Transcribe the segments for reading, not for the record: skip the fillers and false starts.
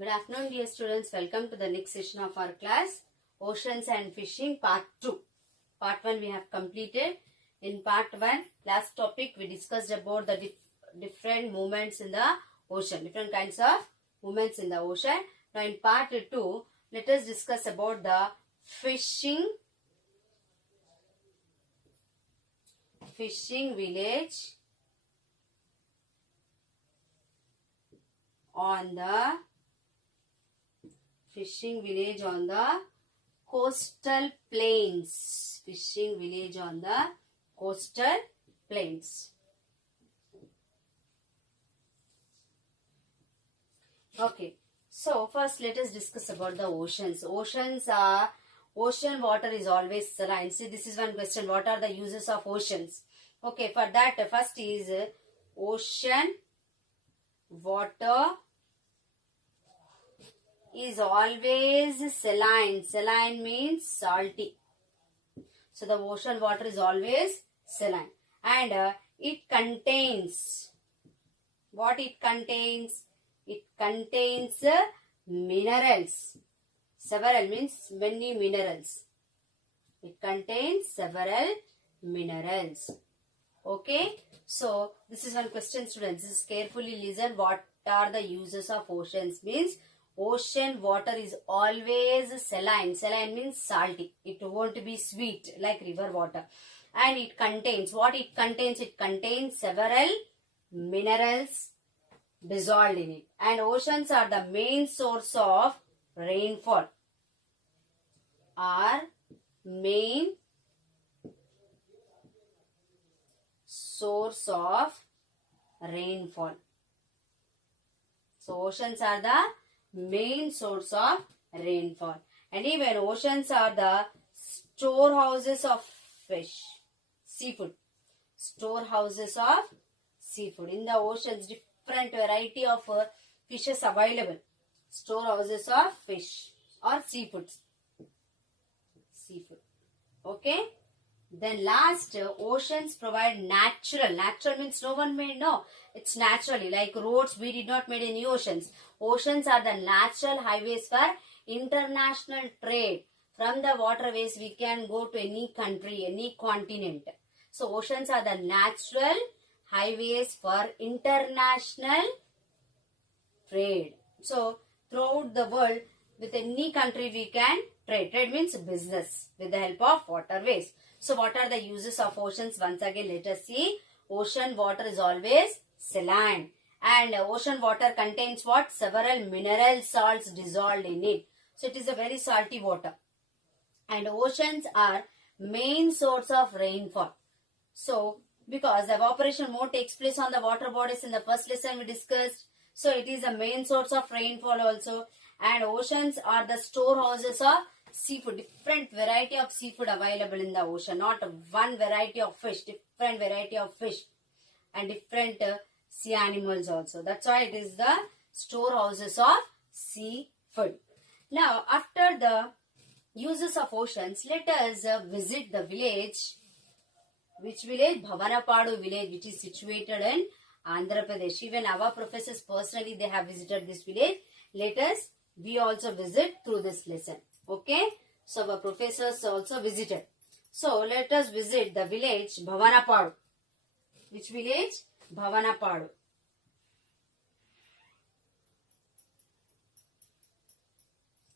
Good afternoon, dear students. Welcome to the next session of our class, Oceans and Fishing Part 2. Part 1 we have completed. In Part 1, last topic we discussed about the different movements in the ocean, different kinds of movements in the ocean. Now in Part 2, let us discuss about the fishing village on the coastal plains. Fishing village on the coastal plains. Okay, so first let us discuss about the oceans. Ocean water is always saline. See, this is one question. What are the uses of oceans? Okay, for that first is ocean water is always saline. Saline means salty. So the ocean water is always saline. And it contains, what it contains? It contains minerals. Several means many minerals. It contains several minerals. Okay. So this is one question, students. Just carefully listen. What are the uses of oceans? Means ocean water is always saline. Saline means salty. It won't be sweet like river water. And it contains, what it contains? It contains several minerals dissolved in it. And oceans are the main source of rainfall. Are main source of rainfall. So oceans are the main source of rainfall. And even oceans are the storehouses of fish, seafood. Storehouses of seafood. In the oceans, different variety of fishes available. Storehouses of fish or seafoods. Seafood. Okay. Then last, oceans provide natural. Natural means no one made. No, it's naturally. Like roads, we did not made any oceans. Oceans are the natural highways for international trade. From the waterways, we can go to any country, any continent. So oceans are the natural highways for international trade. So throughout the world, with any country we can trade. Trade means business with the help of waterways. So what are the uses of oceans? Once again, let us see. Ocean water is always saline. And ocean water contains what? Several mineral salts dissolved in it. So it is a very salty water. And oceans are main source of rainfall. So because the evaporation more takes place on the water bodies in the first lesson we discussed. So it is a main source of rainfall also. And oceans are the storehouses of seafood. Different variety of seafood available in the ocean. Not one variety of fish. Different variety of fish. And different sea animals also. That's why it is the storehouses of seafood. Now, after the uses of oceans, let us visit the village. Which village? Bhavanapadu village, which is situated in Andhra Pradesh. Even our professors personally, they have visited this village. Let us, we also visit through this lesson. Okay. So our professors also visited. So let us visit the village Bhavanapadu. Which village? Bhavanapadu.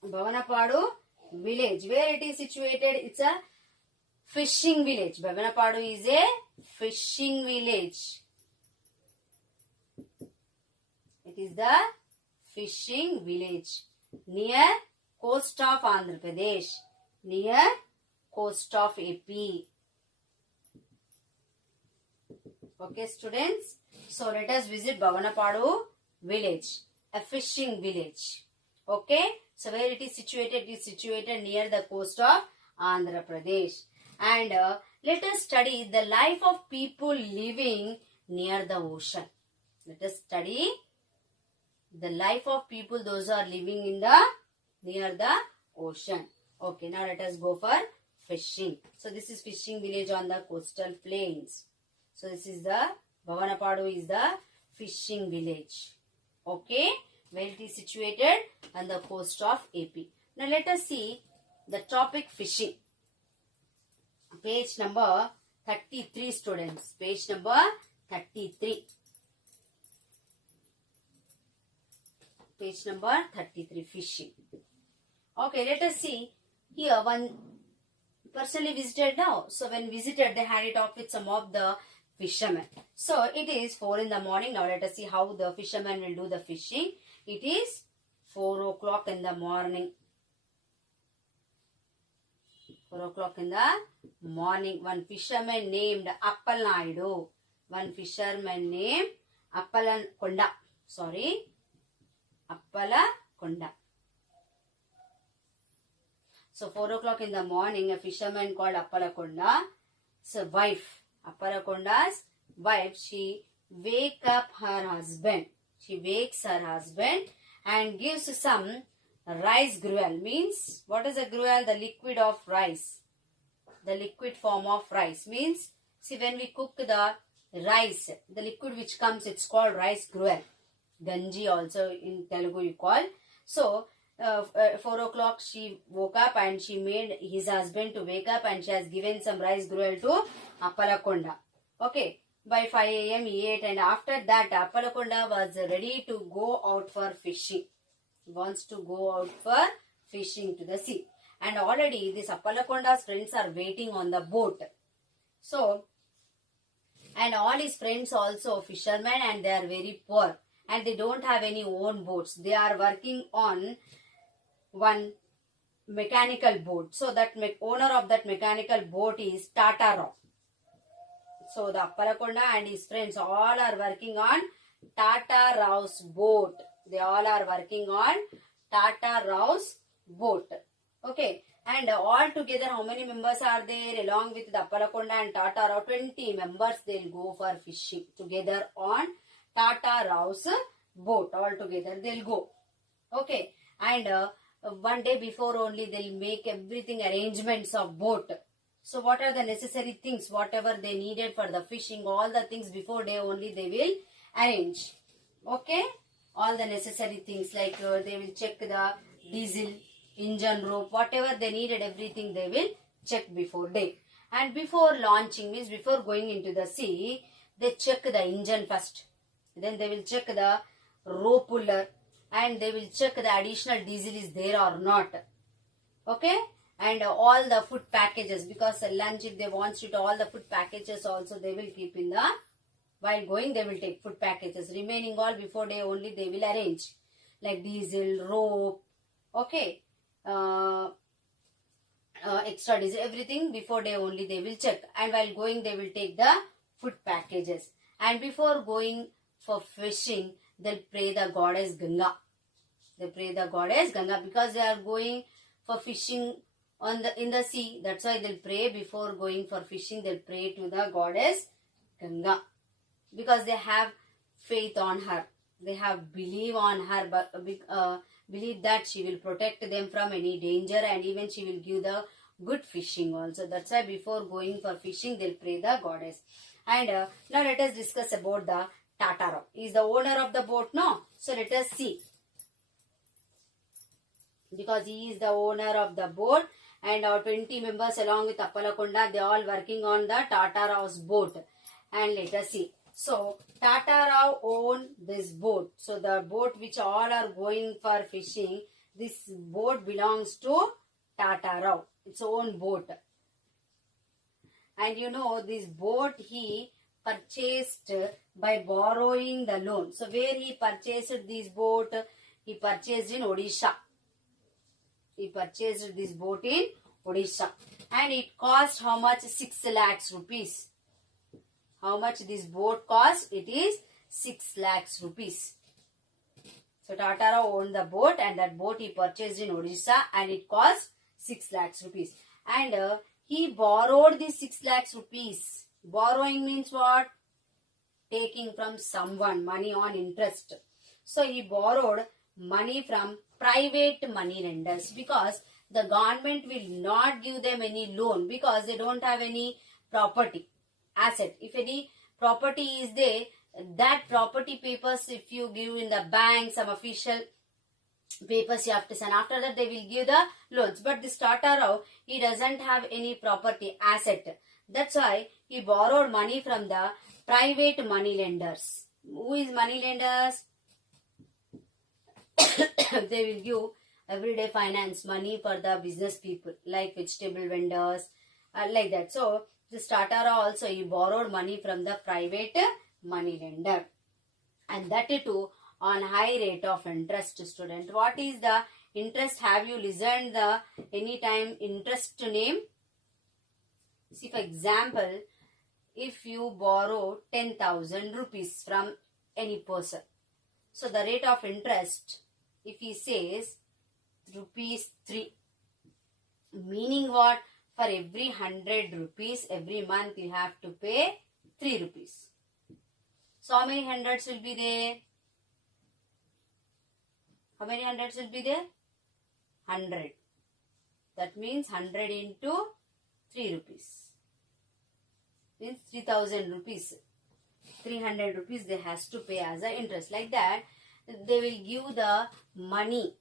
Bhavanapadu village. Where it is situated? It's a fishing village. Bhavanapadu is a fishing village. It is the fishing village near coast of Andhra Pradesh, near coast of AP. Okay, students. So let us visit Bhavanapadu village, a fishing village. Okay. So where it is situated? It is situated near the coast of Andhra Pradesh. And let us study the life of people living near the ocean. Let us study the life of people, those are living in the near the ocean. Okay, now let us go for fishing. So this is fishing village on the coastal plains. So this is the Bhavanapadu is the fishing village. Okay. where it is situated on the coast of AP. Now let us see the topic fishing. Page number 33, students. Page number 33. Page number 33, fishing. Okay, let us see. Here one personally visited now. So when visited, they had it off with some of the fishermen. So it is 4 in the morning. Now let us see how the fishermen will do the fishing. It is 4 o'clock in the morning. 4 o'clock in the morning. One fisherman named Appal Naidu. One fisherman named Appalakonda. Sorry. Appalakonda. So 4 o'clock in the morning, a fisherman called Appalakonda's wife, Appalakonda's wife, she wakes up her husband. She wakes her husband and gives some rice gruel. Means, what is a gruel? The liquid of rice. The liquid form of rice. Means, see, when we cook the rice, the liquid which comes, it's called rice gruel. Ganji also in Telugu you call. So, 4 o'clock she woke up and she made his husband to wake up, and she has given some rice gruel to Appalakonda. Okay. By 5 a.m. he ate, and after that Appalakonda was ready to go out for fishing. He wants to go out for fishing to the sea. And already this Appalakonda's friends are waiting on the boat. So, and all his friends also fishermen, and they are very poor. And they don't have any own boats. They are working on one mechanical boat. So that owner of that mechanical boat is Tata Rao. So the Appalakonda and his friends all are working on Tata Rao's boat. They all are working on Tata Rao's boat. Okay. And all together, how many members are there? Along with the Appalakonda and Tata Rao, 20 members, they'll go for fishing together on Tata Rao's boat. All together they'll go. Okay. And one day before only they'll make everything arrangements of boat. So what are the necessary things? Whatever they needed for the fishing, all the things before day only they will arrange. Okay. All the necessary things like they will check the diesel, engine, rope, whatever they needed, everything they will check before day. And before launching, means before going into the sea, they check the engine first. Then they will check the rope puller, and they will check the additional diesel is there or not. Okay. And all the food packages, because lunch, if they want to eat, all the food packages also they will keep in the, while going they will take food packages. Remaining all before day only they will arrange. Like diesel, rope, okay, extra diesel, everything before day only they will check. And while going they will take the food packages. And before going for fishing, they'll pray the goddess Ganga. They pray the goddess Ganga because they are going for fishing in the sea. That's why they'll pray before going for fishing. They'll pray to the goddess Ganga because they have faith on her. They have belief on her, but believe that she will protect them from any danger, and even she will give the good fishing also. That's why before going for fishing they'll pray the goddess. And now let us discuss about the Tata Rao. He is the owner of the boat, no? So let us see. Because he is the owner of the boat, and our 20 members along with Appalakonda, they all working on the Tata Rao's boat. And let us see. So Tata Rao own this boat. So the boat which all are going for fishing, this boat belongs to Tata Rao. Its own boat. And you know, this boat he purchased by borrowing the loan. So where he purchased this boat? He purchased in Odisha. He purchased this boat in Odisha. And it cost how much? 6 lakhs rupees. How much this boat cost? It is 6 lakhs rupees. So Tata Rao owned the boat, and that boat he purchased in Odisha, and it cost 6 lakhs rupees. And he borrowed the 6 lakhs rupees. Borrowing means what? Taking from someone, money on interest. So he borrowed money from private money lenders, because the government will not give them any loan because they don't have any property, asset. If any property is there, that property papers, if you give in the bank, some official papers you have to sign. After that, they will give the loans. But this Tata Rao, he doesn't have any property asset. That's why he borrowed money from the private money lenders. Who is money lenders? They will give everyday finance money for the business people, like vegetable vendors, like that. So this Tata Rao also, he borrowed money from the private money lender, and that too on high rate of interest. Student, what is the interest? Have you listened the anytime interest name? See, for example, if you borrow 10,000 rupees from any person, so the rate of interest, if he says rupees 3, meaning what? For every 100 rupees every month you have to pay 3 rupees. So how many hundreds will be there? How many hundreds will be there? 100. That means 100 into 3 rupees. Means 3,000 rupees. 300 rupees they has to pay as a interest. Like that, they will give the money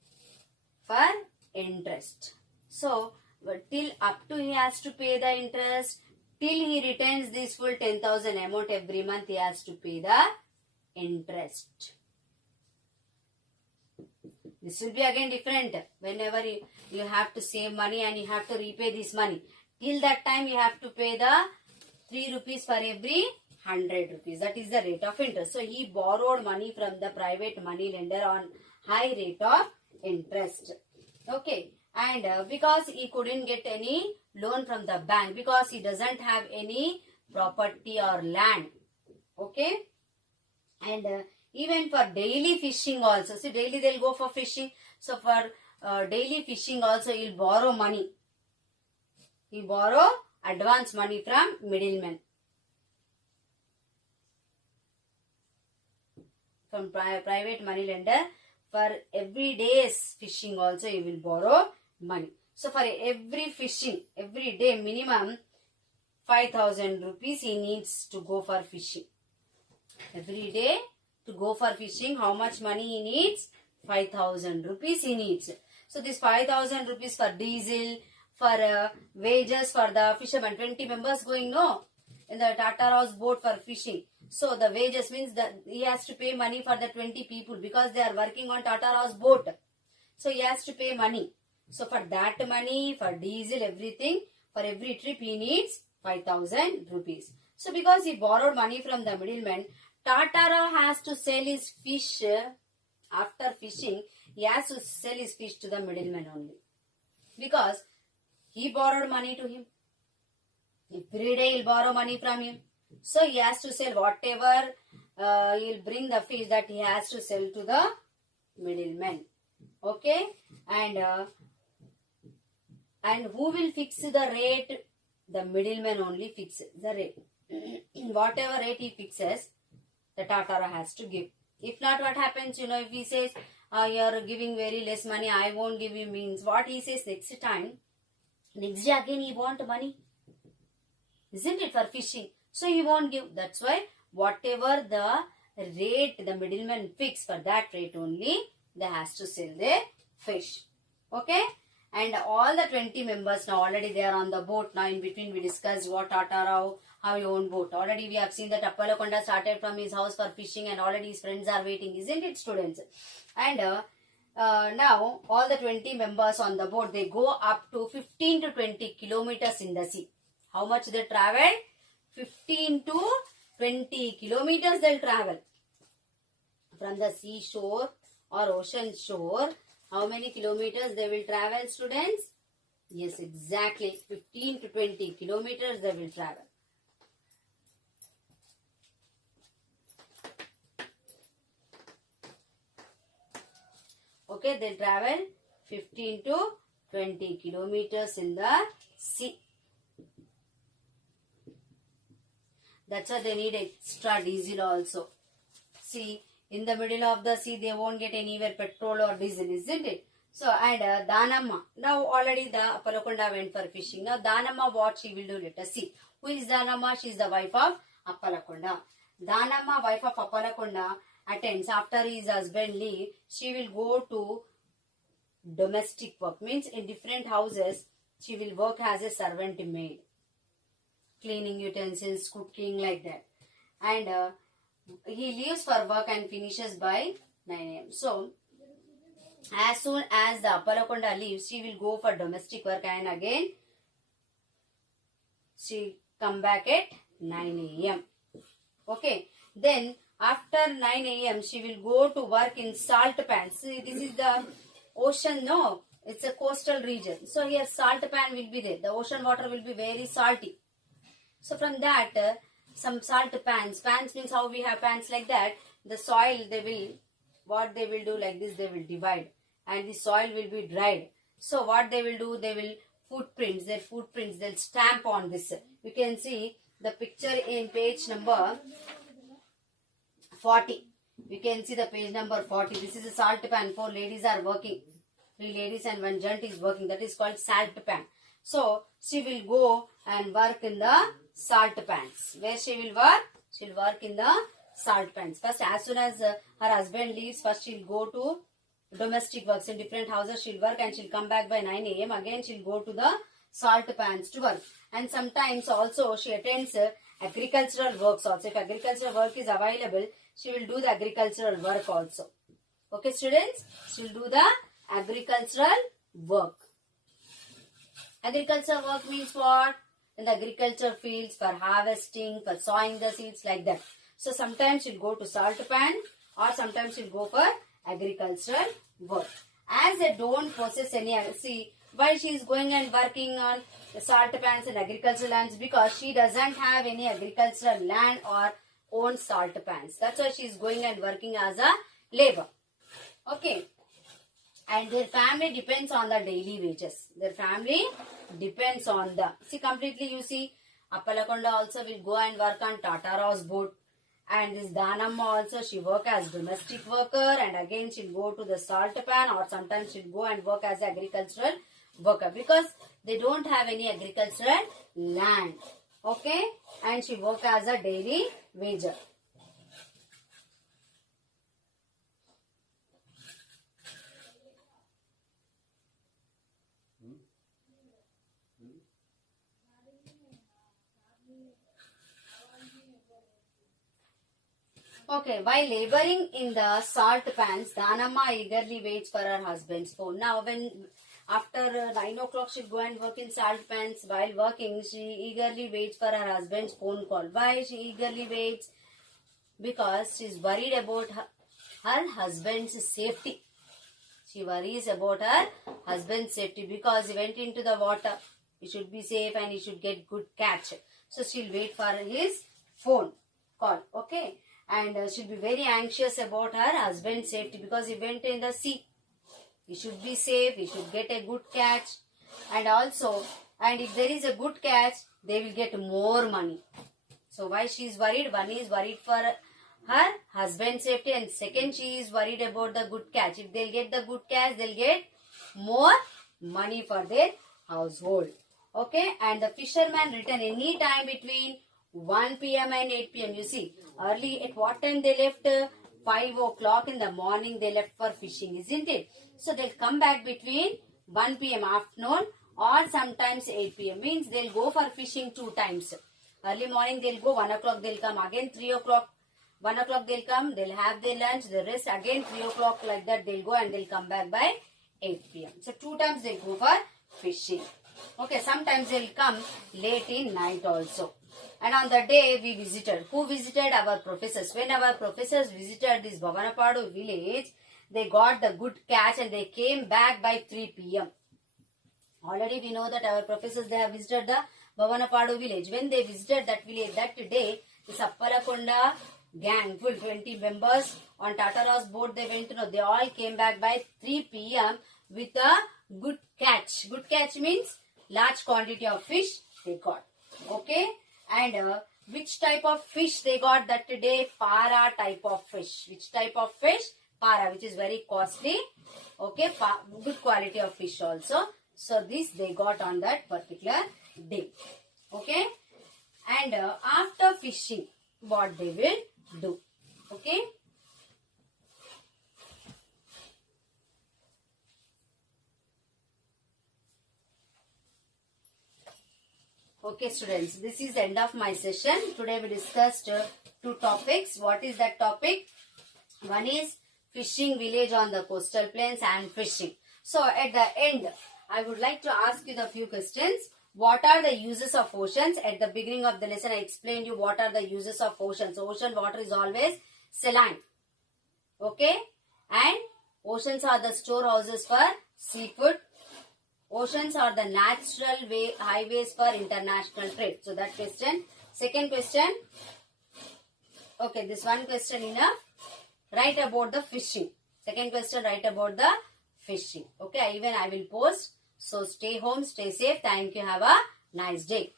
for interest. So, till up to he has to pay the interest, till he retains this full 10,000 amount every month, he has to pay the interest. This will be again different. Whenever you have to save money and you have to repay this money, till that time you have to pay the 3 rupees for every 100 rupees. That is the rate of interest. So he borrowed money from the private money lender on high rate of interest. Okay. And because he couldn't get any loan from the bank, because he doesn't have any property or land. Okay. And even for daily fishing also. See, daily they'll go for fishing. So for daily fishing also, he'll borrow money. He borrow advance money from middlemen. From private money lender. For every day's fishing also, he will borrow money. So for every fishing, every day minimum 5,000 rupees he needs to go for fishing. Every day to go for fishing, how much money he needs? 5,000 rupees he needs. So this 5,000 rupees for diesel, for wages for the fishermen. 20 members going, no, in the Tata Rao's boat for fishing. So the wages means that he has to pay money for the 20 people because they are working on Tata Rao's boat. So he has to pay money. So for that money, for diesel, everything, for every trip he needs 5,000 rupees. So because he borrowed money from the middleman, Tata Rao has to sell his fish. After fishing, he has to sell his fish to the middleman only. Because he borrowed money to him. Every day he'll borrow money from him. So he has to sell whatever he'll bring the fish, that he has to sell to the middleman. Okay. And who will fix the rate? The middleman only fixes the rate. Whatever rate he fixes, the Tata Rao has to give. If not, what happens? If he says, you're giving very less money, I won't give you, means what he says next time, next day again he want money. Isn't it, for fishing? So he won't give. That's why whatever the rate the middleman fix, for that rate only they has to sell their fish. Okay. And all the 20 members now already they are on the boat. Now in between we discussed what Tata Rao, how he owned boat. Already we have seen that Appalakonda started from his house for fishing and already his friends are waiting. Isn't it, students? And now all the 20 members on the boat, they go up to 15 to 20 kilometers in the sea. How much they travel? 15 to 20 kilometers they'll travel. From the seashore or ocean shore, how many kilometers they will travel, students? Yes, exactly. 15 to 20 kilometers they will travel. Okay, they travel 15 to 20 kilometers in the sea. That's why they need extra diesel also. See, in the middle of the sea, they won't get anywhere petrol or diesel, isn't it? So, and Danamma. Now, already the Appalakonda went for fishing. Now, Danamma, what she will do, let us see. Who is Danamma? She is the wife of Appalakonda. Danamma, wife of Appalakonda, attends after his husband leave. She will go to domestic work. Means in different houses, she will work as a servant maid. Cleaning utensils, cooking, like that. And he leaves for work and finishes by 9 a.m. So, as soon as the Appalakonda leaves, she will go for domestic work and again she come back at 9 a.m. Okay. Then after 9 a.m. she will go to work in salt pans. See, this is the ocean, no? It's a coastal region. So here salt pan will be there. The ocean water will be very salty. So from that, some salt pans. Pans means how we have pans like that. The soil, what they will do like this, they will divide. And the soil will be dried. So what they will do, they will their footprints, they'll stamp on this. You can see the picture in page number 40. You can see the page number 40. This is a salt pan. 4 ladies are working. 3 ladies and 1 gent is working. That is called salt pan. So, she will go and work in the salt pans. Where she will work? She will work in the salt pans. First, as soon as her husband leaves, first she will go to domestic works in different houses. She will work and she will come back by 9 a.m. Again, she will go to the salt pans to work. And sometimes also she attends agricultural works also. If agricultural work is available, she will do the agricultural work also. Okay, students? She will do the agricultural work. Agricultural work means what? In the agriculture fields for harvesting, for sowing the seeds, like that. So sometimes she'll go to salt pan or sometimes she'll go for agricultural work. As they don't possess any, see why she is going and working on the salt pans and agricultural lands, because she doesn't have any agricultural land or own salt pans. That's why she is going and working as a labor. Okay. And their family depends on the daily wages. Their family depends on the... See, completely you see, Appalakonda also will go and work on Tata Ross boat. And this Danamma also, she work as domestic worker. And again, she'll go to the salt pan, or sometimes she'll go and work as agricultural worker. Because they don't have any agricultural land. Okay? And she work as a daily wager. Okay, while laboring in the salt pans, Danamma eagerly waits for her husband's phone. Now, when after 9 o'clock she'll go and work in salt pans, while working, she eagerly waits for her husband's phone call. Why she eagerly waits? Because she's worried about her husband's safety. She worries about her husband's safety because he went into the water. He should be safe and he should get good catch. So she'll wait for his phone call. Okay. And she'll be very anxious about her husband's safety because he went in the sea. He should be safe. He should get a good catch. And also, and if there is a good catch, they will get more money. So why she is worried? One is worried for her husband's safety, and second, she is worried about the good catch. If they'll get the good catch, they'll get more money for their household. Okay, and the fisherman returned any time between 1 p.m. and 8 p.m. You see, early at what time they left? 5 o'clock in the morning they left for fishing, isn't it? So they'll come back between 1 p.m. afternoon or sometimes 8 p.m. Means they'll go for fishing 2 times. Early morning they'll go, 1 o'clock they'll come, again 3 o'clock. 1 o'clock they'll come, they'll have their lunch, the rest again 3 o'clock, like that they'll go and they'll come back by 8 p.m. So 2 times they'll go for fishing. Okay, sometimes they'll come late in night also. And on the day we visited. Who visited? Our professors. When our professors visited this Bhavanapadu village, they got the good catch and they came back by 3 p.m. Already we know that our professors, they have visited the Bhavanapadu village. When they visited that village, that day, the Appalakonda gang, full 20 members on Tata Ross boat, they went to know. They all came back by 3 p.m. with a good catch. Good catch means large quantity of fish they got. Okay. And which type of fish they got that day? Para type of fish. Which type of fish? Para, which is very costly. Okay, good quality of fish also. So this they got on that particular day. Okay, and after fishing, what they will do. Okay. Okay students, this is the end of my session. Today we discussed two topics. What is that topic? One is fishing village on the coastal plains and fishing. So at the end, I would like to ask you the few questions. What are the uses of oceans? At the beginning of the lesson, I explained you what are the uses of oceans. Ocean water is always saline. Okay? And oceans are the storehouses for seafood. Oceans are the natural highways for international trade. So that question. Second question. Okay, this one question enough. Write about the fishing. Second question, write about the fishing. Okay, even I will post. So stay home, stay safe. Thank you. Have a nice day.